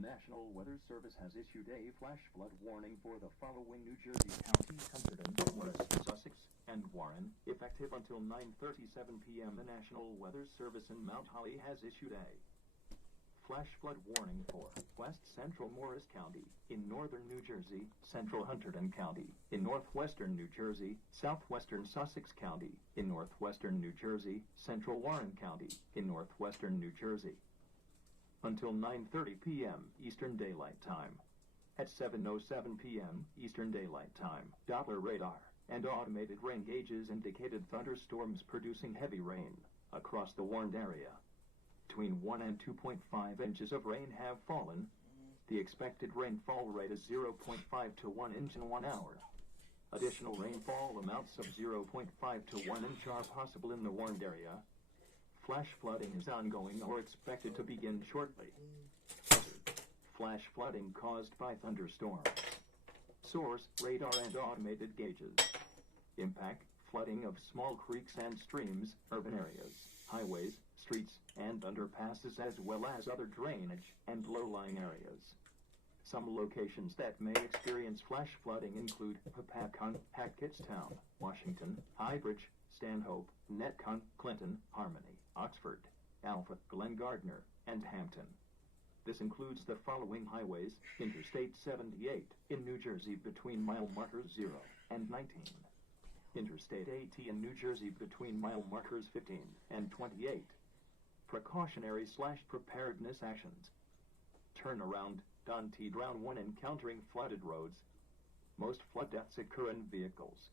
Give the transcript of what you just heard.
The National Weather Service has issued a flash flood warning for the following New Jersey counties: Hunterdon, Morris, Sussex, and Warren. Effective until 9:37 p.m. The National Weather Service in Mount Holly has issued a flash flood warning for West Central Morris County in northern New Jersey, Central Hunterdon County in northwestern New Jersey, southwestern Sussex County in northwestern New Jersey, Central Warren County in northwestern New Jersey. Until 9:30 p.m. Eastern Daylight Time. At 7:07 p.m. Eastern Daylight Time, Doppler radar and automated rain gauges indicated thunderstorms producing heavy rain across the warned area. Between 1 and 2.5 inches of rain have fallen. The expected rainfall rate is 0.5 to 1 inch in 1 hour. Additional rainfall amounts of 0.5 to 1 inch are possible in the warned area. Flash flooding is ongoing or expected to begin shortly. Flash flooding caused by thunderstorms. Source: radar and automated gauges. Impact: flooding of small creeks and streams, urban areas, highways, streets, and underpasses, as well as other drainage and low-lying areas. Some locations that may experience flash flooding include Papacon, Hackettstown, Washington, Highbridge, Stanhope, Netcon, Clinton, Harmony, Oxford, Alpha, Glen Gardner, and Hampton. This includes the following highways: Interstate 78 in New Jersey between mile markers 0 and 19. Interstate 80 in New Jersey between mile markers 15 and 28. Precautionary/preparedness actions. Turnaround, Round 1 encountering flooded roads. Most flood deaths occur in vehicles